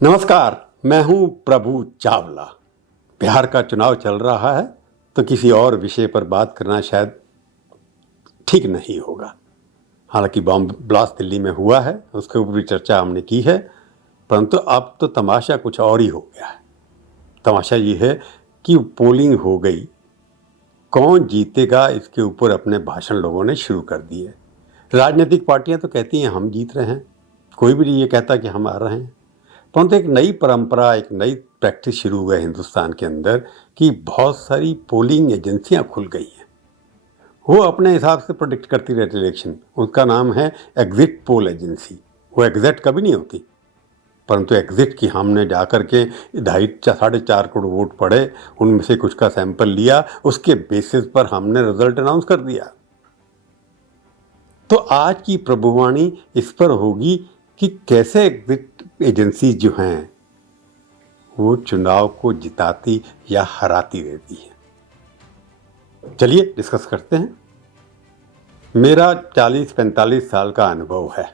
नमस्कार, मैं हूं प्रभु चावला। बिहार का चुनाव चल रहा है तो किसी और विषय पर बात करना शायद ठीक नहीं होगा। हालांकि बॉम्ब ब्लास्ट दिल्ली में हुआ है, उसके ऊपर भी चर्चा हमने की है, परंतु अब तो तमाशा कुछ और ही हो गया है। तमाशा ये है कि पोलिंग हो गई, कौन जीतेगा इसके ऊपर अपने भाषण लोगों ने शुरू कर दिए। राजनीतिक पार्टियां तो कहती हैं हम जीत रहे हैं, कोई भी नहीं ये कहता कि हम आ रहे हैं। परंतु एक नई परंपरा, एक नई प्रैक्टिस शुरू हुआ है हिंदुस्तान के अंदर कि बहुत सारी पोलिंग एजेंसियां खुल गई हैं। वो अपने हिसाब से प्रोडिक्ट करती रहती इलेक्शन। उसका नाम है एग्जिट पोल एजेंसी। वो एग्जैक्ट कभी नहीं होती, परंतु एग्जिट की हमने जाकर के 2.5-4.5 करोड़ वोट पड़े, उनमें से कुछ का सैंपल लिया, उसके बेसिस पर हमने रिजल्ट अनाउंस कर दिया। तो आज की प्रभुवाणी इस पर होगी कि कैसे एग्जिट एजेंसी जो हैं वो चुनाव को जिताती या हराती रहती है। चलिए डिस्कस करते हैं। मेरा 40-45 साल का अनुभव है।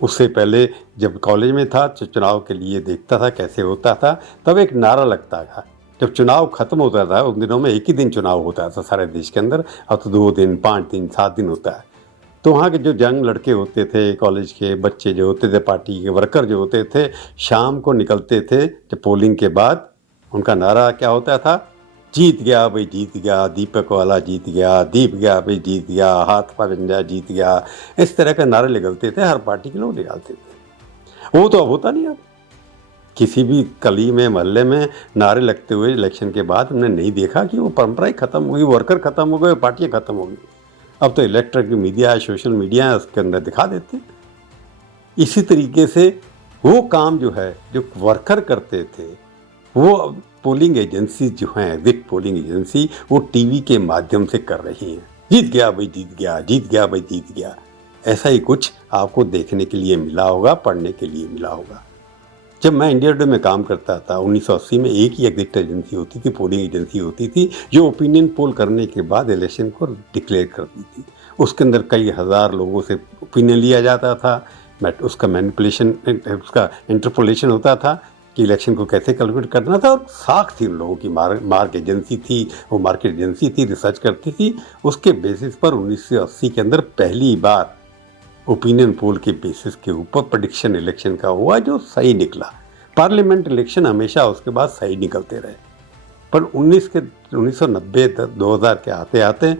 उससे पहले जब कॉलेज में था, चुनाव के लिए देखता था कैसे होता था, तब एक नारा लगता था। जब चुनाव खत्म होता था, उन दिनों में एक ही दिन चुनाव होता था सारे देश के अंदर। अब तो 2 दिन, 5 दिन, 7 दिन होता है। तो वहाँ के जो यंग लड़के होते थे, कॉलेज के बच्चे जो होते थे, पार्टी के वर्कर जो होते थे, शाम को निकलते थे जब पोलिंग के बाद। उनका नारा क्या होता था? जीत गया भाई, जीत गया, दीपक वाला जीत गया, दीप गया भाई, जीत गया, हाथ पंजा जीत गया। इस तरह के नारे निकलते थे, हर पार्टी के लोग निकालते थे। वो तो अब होता नहीं। अब किसी भी गली में, मोहल्ले में नारे लगते हुए इलेक्शन के बाद हमने नहीं देखा कि वो परंपरा ही खत्म हो गई, वर्कर खत्म हो गए, पार्टियाँ खत्म हो गई। अब तो इलेक्ट्रॉनिक मीडिया है, सोशल मीडिया है, उसके अंदर दिखा देते। इसी तरीके से वो काम जो है, जो वर्कर करते थे, वो पोलिंग एजेंसी जो हैं, एग्जिट पोलिंग एजेंसी, वो टीवी के माध्यम से कर रही हैं। जीत गया भाई, जीत गया, जीत गया भाई, जीत गया। ऐसा ही कुछ आपको देखने के लिए मिला होगा, पढ़ने के लिए मिला होगा। जब मैं इंडिया टुडे में काम करता था 1980 में, एक ही एग्जिट एजेंसी होती थी, पोलिंग एजेंसी होती थी, जो ओपिनियन पोल करने के बाद इलेक्शन को डिक्लेयर करती थी। उसके अंदर कई हज़ार लोगों से ओपिनियन लिया जाता था। उसका मैनिपुलेशन, उसका इंटरपोलेशन होता था कि इलेक्शन को कैसे कैलकुलेट करना था। और साख थी उन लोगों की, मार्क एजेंसी थी, वो मार्केट एजेंसी थी, रिसर्च करती थी। उसके बेसिस पर 1980 के अंदर पहली बार ओपिनियन पोल के बेसिस के ऊपर प्रेडिक्शन इलेक्शन का हुआ, जो सही निकला। पार्लियामेंट इलेक्शन हमेशा उसके बाद सही निकलते रहे। पर 1990-2000 के आते आते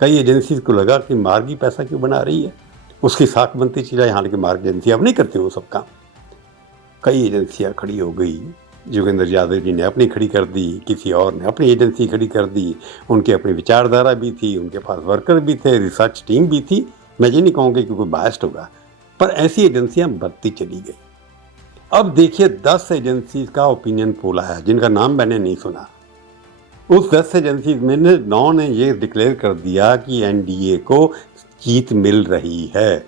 कई एजेंसीज को लगा कि मार्ग ही पैसा क्यों बना रही है, उसकी साख बनती चली जाए। हालांकि मार्ग एजेंसी अब नहीं करती वो सब काम। कई एजेंसियां खड़ी हो गई। जोगेंद्र यादव जी ने अपनी खड़ी कर दी, किसी और ने अपनी एजेंसी खड़ी कर दी। उनकी अपनी विचारधारा भी थी, उनके पास वर्कर भी थे, रिसर्च टीम भी थी। मैं ये नहीं कहूँगा कि कोई बायस्ड होगा, पर ऐसी एजेंसियां बढ़ती चली गई। अब देखिए 10 एजेंसी का ओपिनियन पोल आया, जिनका नाम मैंने नहीं सुना। उस 10 एजेंसी में 9 ने ये डिक्लेयर कर दिया कि एनडीए को जीत मिल रही है।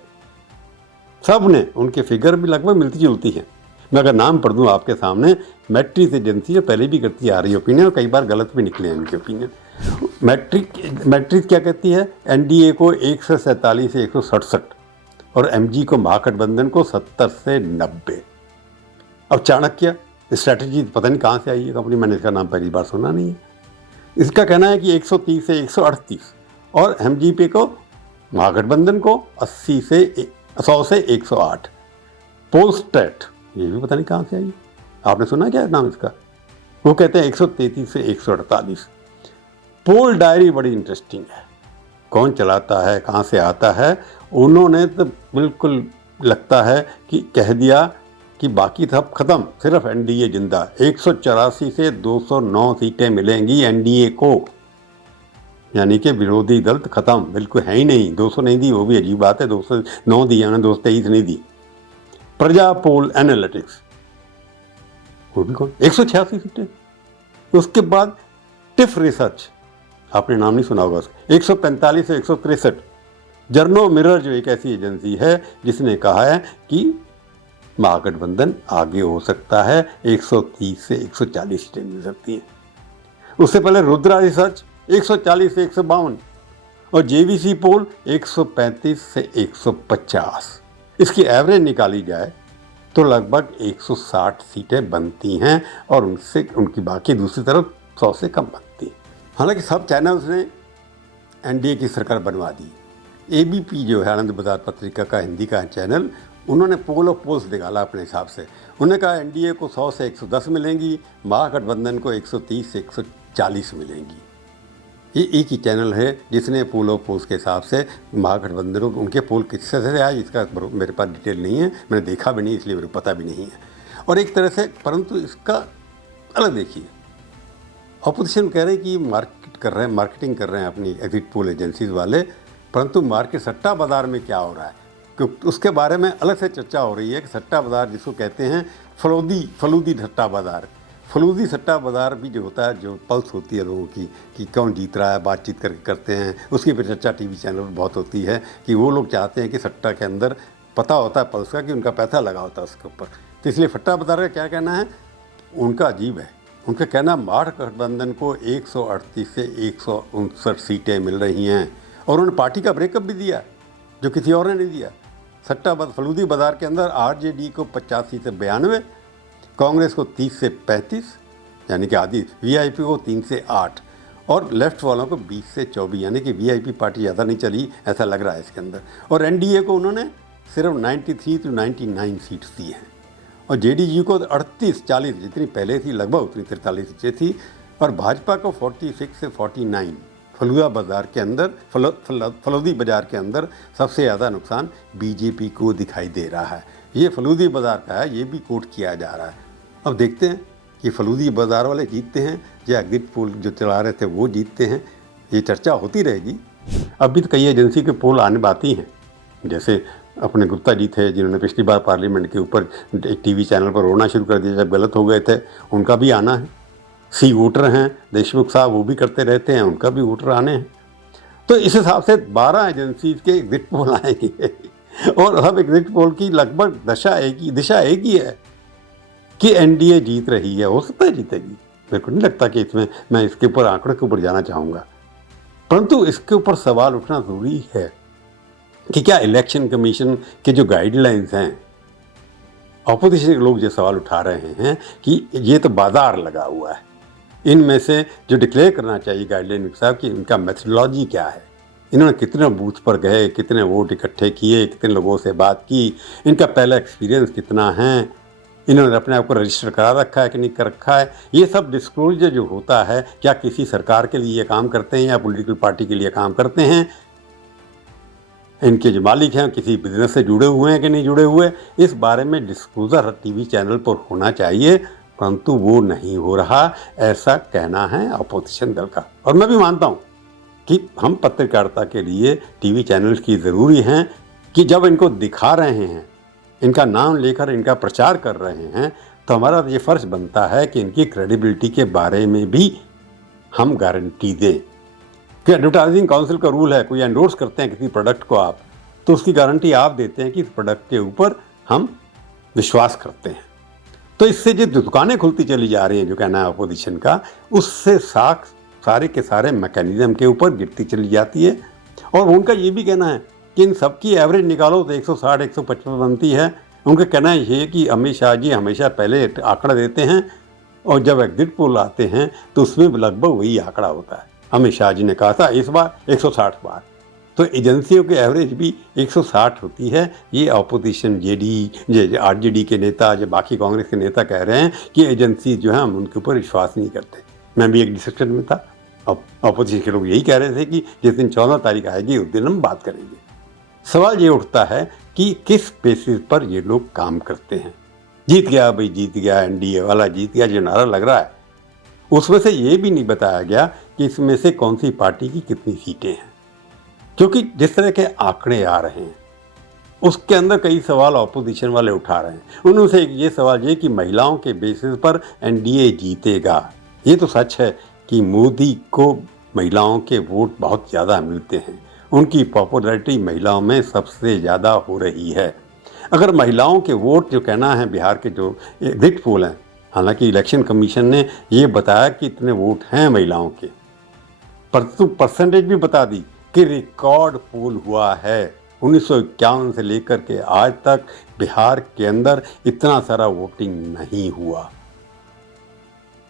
सब ने, उनके फिगर भी लगभग मिलती जुलती हैं। मैं अगर नाम पढ़ दूं आपके सामने, मैट्रिक्स एजेंसी जो पहले भी करती आ रही ओपिनियन, और कई बार गलत भी निकले हैं इनके ओपिनियन। मैट्रिक्स क्या कहती है? एनडीए को 147 से 167 और एमजी को, महागठबंधन को 70 से 90। अब चाणक्य स्ट्रैटेजी पता नहीं कहाँ से आई है कंपनी, मैंने इसका नाम पहली बार सुना नहीं है। इसका कहना है कि 130 से 138 और एमजीपी को, महागठबंधन को 100 से 108। पोलस्टैट, ये भी पता नहीं कहाँ से आई, आपने सुना क्या नाम इसका? वो कहते हैं 133 से 148। पोल डायरी बड़ी इंटरेस्टिंग है। कौन चलाता है, कहाँ से आता है? उन्होंने तो बिल्कुल लगता है कि कह दिया कि बाकी सब खत्म, सिर्फ एनडीए जिंदा। 184 से 209 सीटें मिलेंगी एनडीए को, यानी कि विरोधी दल तो खत्म, बिल्कुल है ही नहीं। 200 नहीं दी, वो भी अजीब बात है। 209 दी, उन्होंने 223 नहीं दी। प्रजा पोल एनालिटिक्स, वो भी कौन, 186 सीटें। उसके बाद टिफ रिसर्च, आपने नाम नहीं सुना होगा उसका, 145 से 163। जर्नो मिरर जो एक ऐसी एजेंसी है जिसने कहा है कि महागठबंधन आगे हो सकता है, 130 से 140 सीटें मिल सकती हैं। उससे पहले रुद्रा रिसर्च 140 से 152 और जेवीसी पोल 135 से 150। इसकी एवरेज निकाली जाए तो लगभग 160 सीटें बनती हैं और उनसे उनकी बाकी दूसरी तरफ 100 से कम बनती हैं। हालांकि सब चैनल्स ने एनडीए की सरकार बनवा दी। एबीपी जो है आनंद बाजार पत्रिका का हिंदी का चैनल, उन्होंने पोल ऑफ पोल्स निकाला अपने हिसाब से। उन्होंने कहा एनडीए को 100 से 110 मिलेंगी, महागठबंधन को 130 से 140 मिलेंगी। ये एक ही चैनल है जिसने पोल ऑफ पोल्स के हिसाब से महागठबंधन को, उनके पोल किससे से आए इसका मेरे पास डिटेल नहीं है, मैंने देखा भी नहीं इसलिए मेरे को पता भी नहीं है। और एक तरह से, परंतु इसका अलग देखिए, ऑपोजिशन कह रहे हैं कि मार्केटिंग कर रहे हैं अपनी एग्जिट पोल एजेंसीज वाले, परंतु मार्केट सट्टा बाज़ार में क्या हो रहा है क्योंकि उसके बारे में अलग से चर्चा हो रही है कि सट्टा बाज़ार जिसको कहते हैं फलूदी सट्टा बाज़ार। फलूदी सट्टा बाज़ार भी जो होता है, जो पल्स होती है लोगों की कि कौन जीत रहा है, बातचीत करके करते हैं, उसकी फिर चर्चा टीवी चैनल पर बहुत होती है कि वो लोग चाहते हैं कि सट्टा के अंदर पता होता है पल्स का कि उनका पैसा लगा होता है उसके ऊपर। तो इसलिए सट्टा बाज़ार का क्या कहना है, उनका अजीब है। उनका कहना महागठबंधन को 138 से 159 सीटें मिल रही हैं और उन्होंने पार्टी का ब्रेकअप भी दिया जो किसी और ने नहीं दिया। फलूदी बाज़ार के अंदर आरजेडी को 85 से 92, कांग्रेस को 30 से 35 यानी कि आधी, वीआईपी को 3 से 8 और लेफ्ट वालों को 20 से 24 यानी कि वीआईपी पार्टी ज़्यादा नहीं चली ऐसा लग रहा है इसके अंदर। और एनडीए को उन्होंने सिर्फ 93 to 99 सीट्स दी हैं और जेडीयू को 38-40 जितनी पहले थी लगभग उतनी 43 सीटें थी और भाजपा को 46 से 49। फलूदा बाज़ार के अंदर फलूदी बाज़ार के अंदर सबसे ज़्यादा नुकसान बीजेपी को दिखाई दे रहा है। ये फलूदी बाज़ार का है, ये भी कोट किया जा रहा है। अब देखते हैं कि फलूदी बाज़ार वाले जीतते हैं या एग्जिट पोल जो चला रहे थे वो जीतते हैं, ये चर्चा होती रहेगी। अभी तो कई एजेंसी के पोल आने बाकी हैं, जैसे अपने गुप्ता जी थे जिन्होंने पिछली बार पार्लियामेंट के ऊपर एक टीवी चैनल पर रोना शुरू कर दिया जब गलत हो गए थे, उनका भी आना है। सी वोटर हैं देशमुख साहब, वो भी करते रहते हैं, उनका भी वोटर आने हैं। तो इस हिसाब से 12 एजेंसीज के एग्जिट पोल आएंगे और सब एग्जिट पोल की लगभग दिशा एक ही है कि एनडीए जीत रही है। हो सकता है जीतेगी, मेरे को नहीं लगता कि इसमें मैं इसके ऊपर आंकड़े के ऊपर जाना चाहूँगा, परंतु इसके ऊपर सवाल उठना ज़रूरी है कि क्या इलेक्शन कमीशन के जो गाइडलाइंस हैं, ऑपोजिशन के लोग जो सवाल उठा रहे हैं कि ये तो बाजार लगा हुआ है, इनमें से जो डिक्लेयर करना चाहिए गाइडलाइन साहब कि इनका मेथडोलॉजी क्या है, इन्होंने कितने बूथ पर गए, कितने वोट इकट्ठे किए, कितने लोगों से बात की, इनका पहला एक्सपीरियंस कितना है, इन्होंने अपने आप को रजिस्टर करा रखा है कि नहीं कर रखा है, ये सब डिस्क्लोजर जो होता है, क्या किसी सरकार के लिए काम करते हैं या पॉलिटिकल पार्टी के लिए काम करते हैं, इनके जो मालिक हैं किसी बिजनेस से जुड़े हुए हैं कि नहीं जुड़े हुए, इस बारे में डिस्क्लोजर टीवी चैनल पर होना चाहिए, परंतु वो नहीं हो रहा, ऐसा कहना है अपोजिशन दल का। और मैं भी मानता हूँ कि हम पत्रकारिता के लिए टीवी चैनल्स की ज़रूरी हैं कि जब इनको दिखा रहे हैं, इनका नाम लेकर इनका प्रचार कर रहे हैं, तो हमारा ये फ़र्ज़ बनता है कि इनकी क्रेडिबिलिटी के बारे में भी हम गारंटी दें कि एडवर्टाइजिंग काउंसिल का रूल है, कोई एंडोर्स करते हैं किसी प्रोडक्ट को आप, तो उसकी गारंटी आप देते हैं कि इस प्रोडक्ट के ऊपर हम विश्वास करते हैं। तो इससे जो दुकानें खुलती चली जा रही हैं, जो कहना है अपोजिशन का, उससे साख सारे के सारे मैकेनिज्म के ऊपर गिरती चली जाती है। और उनका ये भी कहना है कि इन सबकी एवरेज निकालो तो 160-155 बनती है। उनका कहना ये है कि अमित शाह जी हमेशा पहले आंकड़ा देते हैं और जब एग्जिट पोल आते हैं तो उसमें लगभग वही आंकड़ा होता है। अमित शाह जी ने कहा था इस बार 160 बार, तो एजेंसियों की एवरेज भी 160 होती है। ये ऑपोजिशन आरजेडी के नेता, जो बाकी कांग्रेस के नेता कह रहे हैं कि एजेंसी जो है हम उनके ऊपर विश्वास नहीं करते। मैं भी एक डिस्कशन में था, अब ऑपोजिशन के लोग यही कह रहे थे कि जिस दिन 14 तारीख आएगी उस दिन हम बात करेंगे। सवाल ये उठता है कि किस बेसिस पर ये लोग काम करते हैं। जीत गया भाई, जीत गया, एनडीए वाला जीत गया जो नारा लग रहा है, उसमें से ये भी नहीं बताया गया कि इसमें से कौन सी पार्टी की कितनी सीटें हैं। क्योंकि जिस तरह के आंकड़े आ रहे हैं उसके अंदर कई सवाल ऑपोजिशन वाले उठा रहे हैं। उनमें से एक ये सवाल ये कि महिलाओं के बेसिस पर एनडीए जीतेगा। ये तो सच है कि मोदी को महिलाओं के वोट बहुत ज़्यादा मिलते हैं, उनकी पॉपुलैरिटी महिलाओं में सबसे ज़्यादा हो रही है। अगर महिलाओं के वोट जो कहना है बिहार के जो एग्जिट पोल हैं, हालांकि इलेक्शन कमीशन ने ये बताया कि इतने वोट हैं महिलाओं के, परंतु परसेंटेज भी बता दी कि रिकॉर्ड पोल हुआ है 1951 से लेकर के आज तक बिहार के अंदर इतना सारा वोटिंग नहीं हुआ।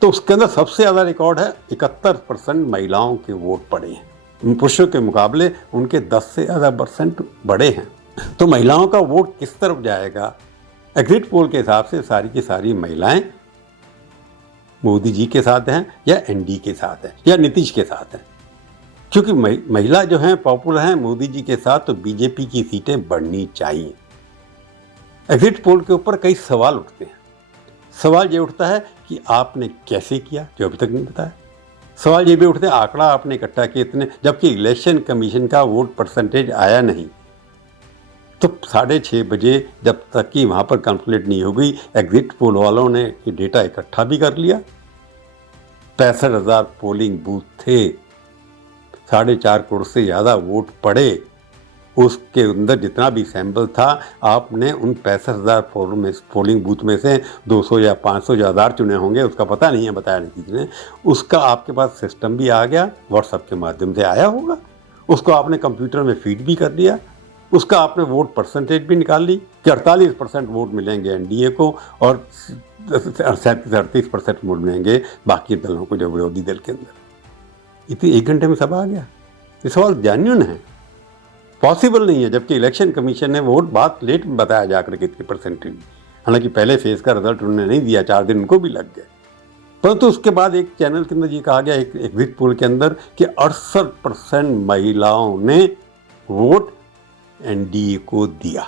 तो उसके अंदर सबसे ज़्यादा रिकॉर्ड है 71% महिलाओं के वोट पड़े हैं। पुरुषों के मुकाबले उनके 10 से ज़्यादा परसेंट बड़े हैं। तो महिलाओं का वोट किस तरफ जाएगा? एग्जिट पोल के हिसाब से सारी की सारी महिलाएं मोदी जी के साथ हैं या एनडीए के साथ हैं या नीतीश के साथ हैं। क्योंकि महिला जो हैं पॉपुलर हैं मोदी जी के साथ, तो बीजेपी की सीटें बढ़नी चाहिए। एग्जिट पोल के ऊपर कई सवाल उठते हैं। सवाल ये उठता है कि आपने कैसे किया, जो अभी तक नहीं बताया। सवाल ये भी उठते हैं आंकड़ा आपने इकट्ठा किए इतने, जबकि इलेक्शन कमीशन का वोट परसेंटेज आया नहीं। तो 6:30 बजे जब तक कि वहाँ पर कंप्लीट नहीं हो गई, एग्जिट पोल वालों ने ये डेटा इकट्ठा भी कर लिया। 65,000 पोलिंग बूथ थे, 4.5 करोड़ से ज़्यादा वोट पड़े। उसके अंदर जितना भी सैंपल था, आपने उन 65,000 पोलिंग बूथ में से 200 या 500 या 1000 चुने होंगे, उसका पता नहीं है, बताया नहीं किसी ने। उसका आपके पास सिस्टम भी आ गया, व्हाट्सएप के माध्यम से आया होगा, उसको आपने कंप्यूटर में फीड भी कर दिया। उसका आपने वोट परसेंटेज भी निकाल ली कि 48% वोट मिलेंगे एनडीए को और 37-38% वोट मिलेंगे बाकी दलों को, जो विरोधी दल के अंदर। इतनी 1 घंटे में सब आ गया। ये सवाल जेन्युइन है, पॉसिबल नहीं है। जबकि इलेक्शन कमीशन ने वोट बात लेट में बताया जाकर कितनी परसेंटेज, हालांकि पहले फेज का रिजल्ट उन्होंने नहीं दिया, 4 दिन उनको भी लग गए। परंतु उसके बाद एक चैनल के अंदर ये कहा गया, एक एग्जिट पोल के अंदर, कि 68% महिलाओं ने वोट एनडीए को दिया,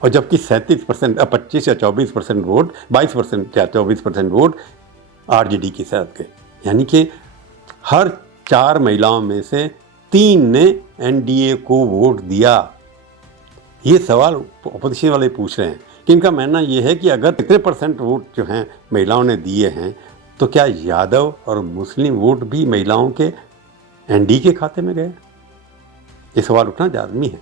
और जबकि 37% 25 या 24% वोट, 22% या 24% वोट आरजेडी के साथ गए। यानी कि हर 4 महिलाओं में से 3 ने एनडीए को वोट दिया। ये सवाल अपोजिशन वाले पूछ रहे हैं कि इनका मानना ये है कि अगर इतने परसेंट वोट जो हैं महिलाओं ने दिए हैं, तो क्या यादव और मुस्लिम वोट भी महिलाओं के एनडीए के खाते में गए? ये सवाल उठना लाजमी है।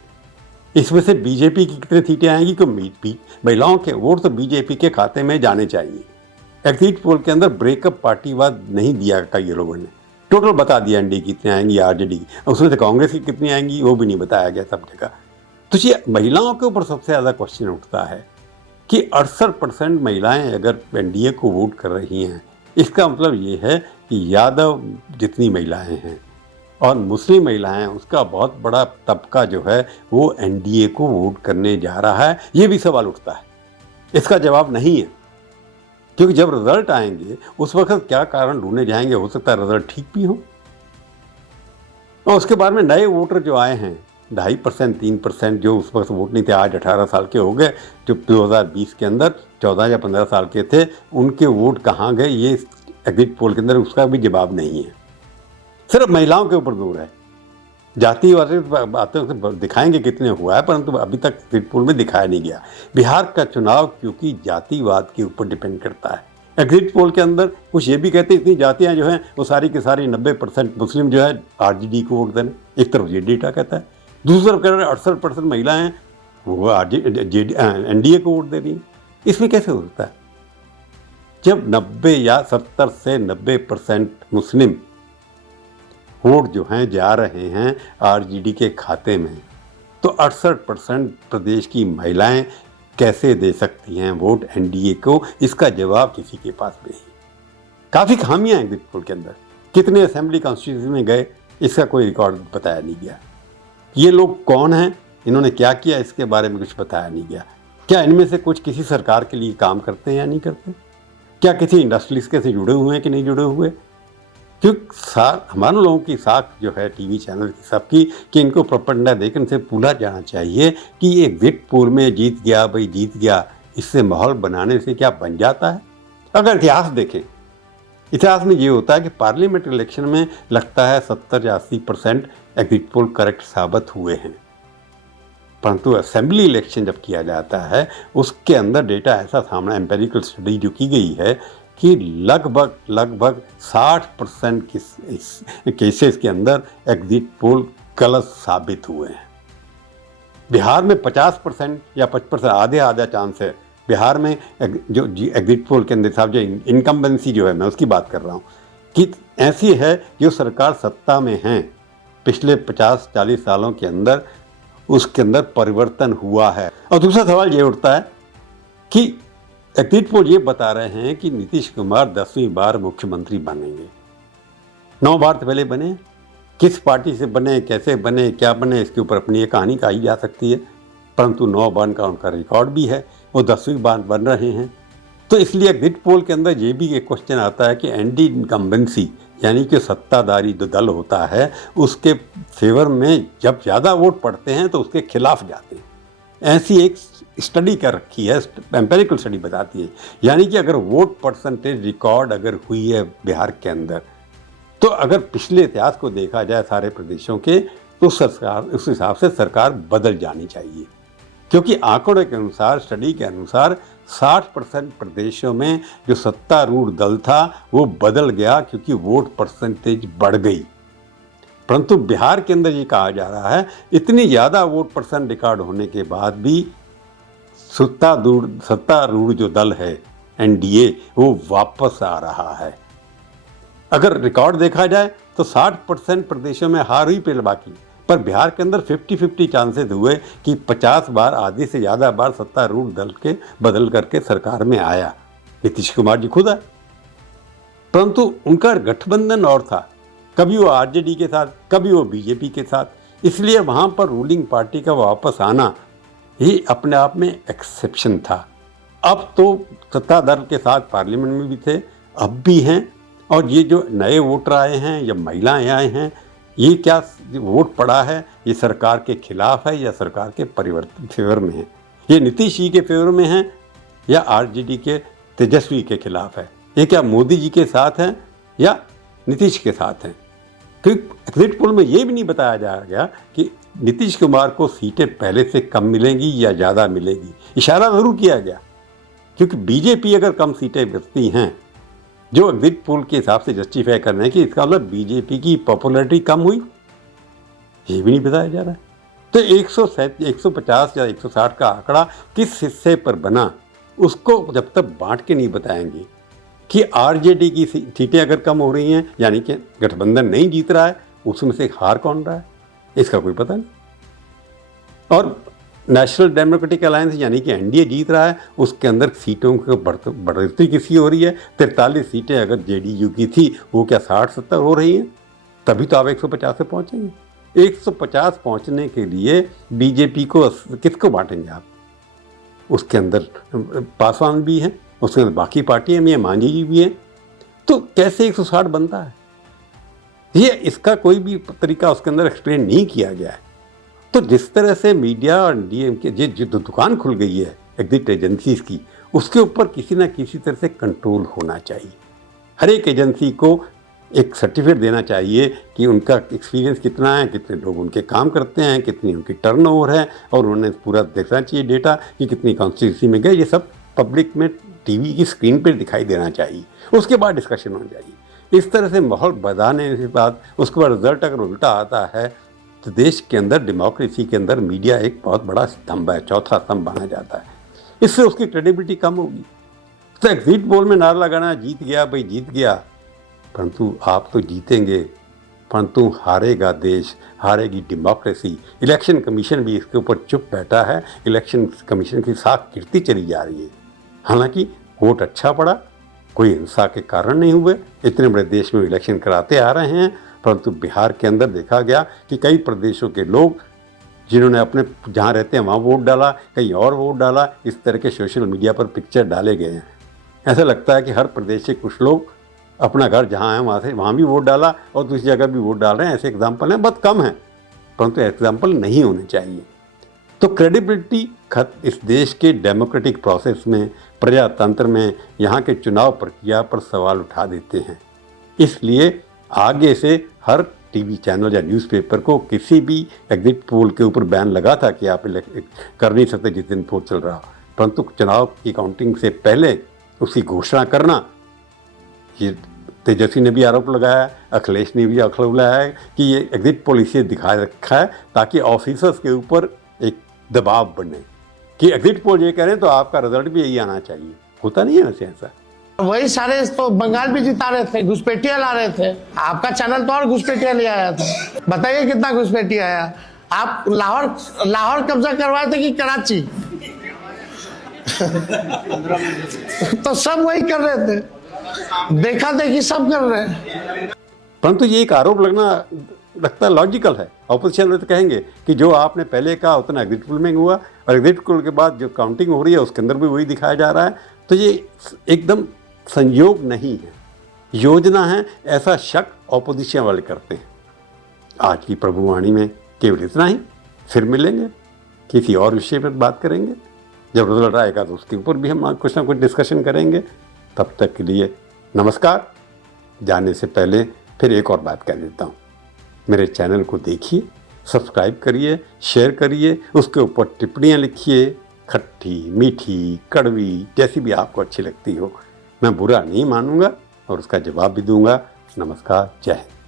इसमें से बीजेपी की कितनी सीटें आएंगी? कि महिलाओं के वोट तो बीजेपी के खाते में जाने चाहिए। एग्जिट पोल के अंदर ब्रेकअप पार्टीवाद नहीं दिया कई लोगों ने, टोटल बता दिया एनडीए की कितनी आएंगी, आरजेडी की, उसमें से कांग्रेस की कितनी आएंगी वो भी नहीं बताया गया सब जगह। तो ये महिलाओं के ऊपर सबसे ज़्यादा क्वेश्चन उठता है कि 68% महिलाएं अगर एनडीए को वोट कर रही हैं, इसका मतलब ये है कि यादव जितनी महिलाएं हैं और मुस्लिम महिलाएं, उसका बहुत बड़ा तबका जो है वो एनडीए को वोट करने जा रहा है। ये भी सवाल उठता है, इसका जवाब नहीं है। क्योंकि जब रिजल्ट आएंगे उस वक्त क्या कारण ढूंढने जाएंगे, हो सकता है रिजल्ट ठीक भी हो। और उसके बाद में नए वोटर जो आए हैं 2.5%, 3% जो उस वक्त वोट नहीं थे, आज 18 साल के हो गए, जो 2020 के अंदर 14 या 15 साल के थे, उनके वोट कहाँ गए, ये एग्जिट पोल के अंदर उसका भी जवाब नहीं है। सिर्फ महिलाओं के ऊपर जोर है। जाति वाले बातें दिखाएंगे कितने हुआ है, परंतु अभी तक एग्जिट पोल में दिखाया नहीं गया। बिहार का चुनाव क्योंकि जातिवाद के ऊपर डिपेंड करता है। एग्जिट पोल के अंदर कुछ ये भी कहते हैं इतनी जातियां जो हैं वो सारी की सारी 90% मुस्लिम जो है आरजेडी को वोट देने, एक तरफ ये डेटा कहता है, दूसरी तरफ कह रहे हैं 68% महिलाएं वो एनडीए को वोट दे रही। इसमें कैसे हो सकता है जब 90 या 70 से 90% मुस्लिम वोट जो हैं जा रहे हैं आरजेडी के खाते में, तो 68% प्रदेश की महिलाएं कैसे दे सकती हैं वोट एनडीए को? इसका जवाब किसी के पास नहीं। काफ़ी खामियां हैं एग्जिट पोल के अंदर। कितने असेंबली कॉन्स्टिट्यूंसी में गए, इसका कोई रिकॉर्ड बताया नहीं गया। ये लोग कौन हैं, इन्होंने क्या किया, इसके बारे में कुछ बताया नहीं गया। क्या इनमें से कुछ किसी सरकार के लिए काम करते हैं या नहीं करते? क्या किसी इंडस्ट्रीज के से जुड़े हुए हैं कि नहीं जुड़े हुए? क्योंकि हमारे लोगों की साख जो है टीवी चैनल की सबकी, कि इनको प्रोपेगेंडा देकर इनसे पूछा जाना चाहिए कि ये एग्जिट पोल में जीत गया भाई जीत गया, इससे माहौल बनाने से क्या बन जाता है? अगर इतिहास देखें, इतिहास में ये होता है कि पार्लियामेंट इलेक्शन में लगता है 70 या 80% एग्जिट पोल करेक्ट साबित हुए हैं, परंतु असेंबली इलेक्शन जब किया जाता है उसके अंदर डेटा ऐसा सामने, एम्पेरिकल स्टडी जो की गई है कि लगभग 60% केसेस के अंदर एग्जिट पोल गलत साबित हुए हैं। बिहार में 50% या 55% आधा चांस है बिहार में जो एग्जिट पोल के अंदर साहब जो इनकम्बेंसी जो है, मैं उसकी बात कर रहा हूँ, कि ऐसी है जो सरकार सत्ता में है पिछले 50-40 सालों के अंदर उसके अंदर परिवर्तन हुआ है। और दूसरा सवाल ये उठता है कि एग्जिट पोल ये बता रहे हैं कि नीतीश कुमार 10वीं बार मुख्यमंत्री बनेंगे। 9 बार तो पहले बने, किस पार्टी से बने, कैसे बने, क्या बने, इसके ऊपर अपनी एक कहानी कही जा सकती है, परंतु 9 बार का उनका रिकॉर्ड भी है, वो 10वीं बार बन रहे हैं। तो इसलिए एग्जिट पोल के अंदर ये भी एक क्वेश्चन आता है कि एंटी इनकम्बेंसी यानी कि सत्ताधारी जो दल होता है उसके फेवर में जब ज़्यादा वोट पड़ते हैं तो उसके खिलाफ जाते हैं। ऐसी एक स्टडी कर रखी है, एम्पेरिकल स्टडी बताती है। यानी कि अगर वोट परसेंटेज रिकॉर्ड अगर हुई है बिहार के अंदर, तो अगर पिछले इतिहास को देखा जाए सारे प्रदेशों के, तो सरकार उस हिसाब से सरकार बदल जानी चाहिए। क्योंकि आंकड़ों के अनुसार, स्टडी के अनुसार 60% प्रदेशों में जो सत्तारूढ़ दल था वो बदल गया क्योंकि वोट परसेंटेज बढ़ गई। परंतु बिहार के अंदर ये कहा जा रहा है इतनी ज़्यादा वोट परसेंट रिकॉर्ड होने के बाद भी सत्तारूढ़ जो दल है एनडीए वो वापस आ रहा है। अगर रिकॉर्ड देखा जाए तो 60% प्रदेशों में हार हुई पहले, बाकी पर बिहार के अंदर 50-50 चांसेस हुए कि 50 बार, आधी से ज़्यादा बार सत्तारूढ़ दल के बदल करके सरकार में आया। नीतीश कुमार जी खुद आए, परंतु उनका गठबंधन और था, कभी वो आरजेडी के साथ, कभी वो बीजेपी के साथ। इसलिए वहाँ पर रूलिंग पार्टी का वापस आना ही अपने आप में एक्सेप्शन था। अब तो सत्ताधार के साथ पार्लियामेंट में भी थे, अब भी हैं, और ये जो नए वोटर आए हैं या महिलाएं आए हैं, ये क्या वोट पड़ा है, ये सरकार के खिलाफ है या सरकार के परिवर्तन फेवर में है? ये नीतीश जी के फेवर में है या आरजेडी के तेजस्वी के खिलाफ है? ये क्या मोदी जी के साथ हैं या नीतीश के साथ हैं? क्योंकि एग्जिट पोल में ये भी नहीं बताया जा गया कि नीतीश कुमार को सीटें पहले से कम मिलेंगी या ज़्यादा मिलेगी। इशारा ज़रूर किया गया, क्योंकि बीजेपी अगर कम सीटें बचती हैं, जो एग्जिट पोल के हिसाब से जस्टिफाई कर रहे हैं कि इसका मतलब बीजेपी की पॉपुलैरिटी कम हुई, ये भी नहीं बताया जा रहा है। तो 150 या 160 का आंकड़ा किस हिस्से पर बना, उसको जब तक बांट के नहीं बताएंगे कि आरजेडी की सीटें अगर कम हो रही हैं, यानी कि गठबंधन नहीं जीत रहा है, उसमें से हार कौन रहा है, इसका कोई पता नहीं। और नेशनल डेमोक्रेटिक अलायंस यानी कि एनडीए जीत रहा है, उसके अंदर सीटों की बढ़ोतरी किसी हो रही है। 43 सीटें अगर जेडीयू की थी, वो क्या 60-70 हो रही हैं? तभी तो आप 150 से पहुँचेंगे। 150 पहुँचने के लिए बीजेपी को किसको बांटेंगे आप? उसके अंदर पासवान भी हैं, उसके अंदर बाकी पार्टियाँ भी हैं, मांझी जी भी हैं, तो कैसे 160 बनता है? ये इसका कोई भी तरीका उसके अंदर एक्सप्लेन नहीं किया गया है। तो जिस तरह से मीडिया और डीएम के जो दुकान खुल गई है एग्जिट एजेंसीज की, उसके ऊपर किसी ना किसी तरह से कंट्रोल होना चाहिए। हर एक एजेंसी को एक सर्टिफिकेट देना चाहिए कि उनका एक्सपीरियंस कितना है, कितने लोग उनके काम करते हैं, कितनी उनकी टर्नओवर है, और उन्हें पूरा देखना चाहिए डेटा कि कितनी कॉन्स्टिट्यूंसी में गए। ये सब पब्लिक में टीवी की स्क्रीन पर दिखाई देना चाहिए, उसके बाद डिस्कशन होना चाहिए। इस तरह से माहौल बनाने के बाद उसके बाद रिजल्ट अगर उल्टा आता है तो देश के अंदर, डेमोक्रेसी के अंदर मीडिया एक बहुत बड़ा स्तंभ है, चौथा स्तंभ माना जाता है। इससे उसकी क्रेडिबिलिटी कम होगी। तो एग्जिट पोल में नारा लगाना जीत गया भाई जीत गया, परंतु आप तो जीतेंगे, परंतु हारेगा देश, हारेगी डेमोक्रेसी। इलेक्शन कमीशन भी इसके ऊपर चुप बैठा है। इलेक्शन कमीशन की साख गिरती चली जा रही है। हालांकि वोट अच्छा पड़ा, कोई हिंसा के कारण नहीं हुए, इतने बड़े देश में इलेक्शन कराते आ रहे हैं, परंतु बिहार के अंदर देखा गया कि कई प्रदेशों के लोग जिन्होंने अपने जहाँ रहते हैं वहाँ वोट डाला, कहीं और वोट डाला, इस तरह के सोशल मीडिया पर पिक्चर डाले गए हैं। ऐसा लगता है कि हर प्रदेश से कुछ लोग अपना घर जहाँ है वहाँ भी वोट डाला और दूसरी जगह भी वोट डाल रहे हैं। ऐसे एग्जाम्पल हैं, बहुत कम हैं, परंतु एग्जाम्पल नहीं होने चाहिए। तो क्रेडिबिलिटी इस देश के डेमोक्रेटिक प्रोसेस में, प्रजातंत्र में, यहाँ के चुनाव प्रक्रिया पर सवाल उठा देते हैं। इसलिए आगे से हर टीवी चैनल या न्यूज़पेपर को किसी भी एग्जिट पोल के ऊपर बैन लगा था कि आप कर नहीं सकते जिस दिन पोल चल रहा, परंतु चुनाव की काउंटिंग से पहले उसकी घोषणा करना, ये तेजस्वी ने भी आरोप लगाया, अखिलेश ने भी आरोप लगाया है कि ये एग्जिट पोल इसे दिखा रखा है ताकि ऑफिसर्स के ऊपर एक दबाव बने कि एग्जिट पोल ये कह रहे हैं तो आपका रिजल्ट भी यही आना चाहिए। होता नहीं है वैसे ऐसा। वही सारे तो बंगाल भी जिता रहे थे, घुसपैठिया ला रहे थे। आपका चैनल तो और घुसपैठिया ले आया था। बताइए कितना घुसपैठिया आया। आप लाहौर कब्जा करवाए थे कि कराची? तो सब वही कर रहे थे, देखा देखी सब कर रहे हैं। परंतु ये एक आरोप लगता लॉजिकल है। ऑपोजिशन वाले तो कहेंगे कि जो आपने पहले कहा उतना एग्जिट पोल में हुआ, और एग्जिट पोल के बाद जो काउंटिंग हो रही है उसके अंदर भी वही दिखाया जा रहा है। तो ये एकदम संयोग नहीं है, योजना है, ऐसा शक ऑपोजिशन वाले करते हैं। आज की प्रभुवाणी में केवल इतना ही। फिर मिलेंगे, किसी और विषय पर बात करेंगे। जब रिजल्ट आएगा तो उसके ऊपर भी हम कुछ ना कुछ डिस्कशन करेंगे। तब तक के लिए नमस्कार। जाने से पहले फिर एक और बात कह देता हूँ, मेरे चैनल को देखिए, सब्सक्राइब करिए, शेयर करिए, उसके ऊपर टिप्पणियाँ लिखिए, खट्टी मीठी कड़वी जैसी भी आपको अच्छी लगती हो। मैं बुरा नहीं मानूंगा और उसका जवाब भी दूंगा। नमस्कार, जय हिंद।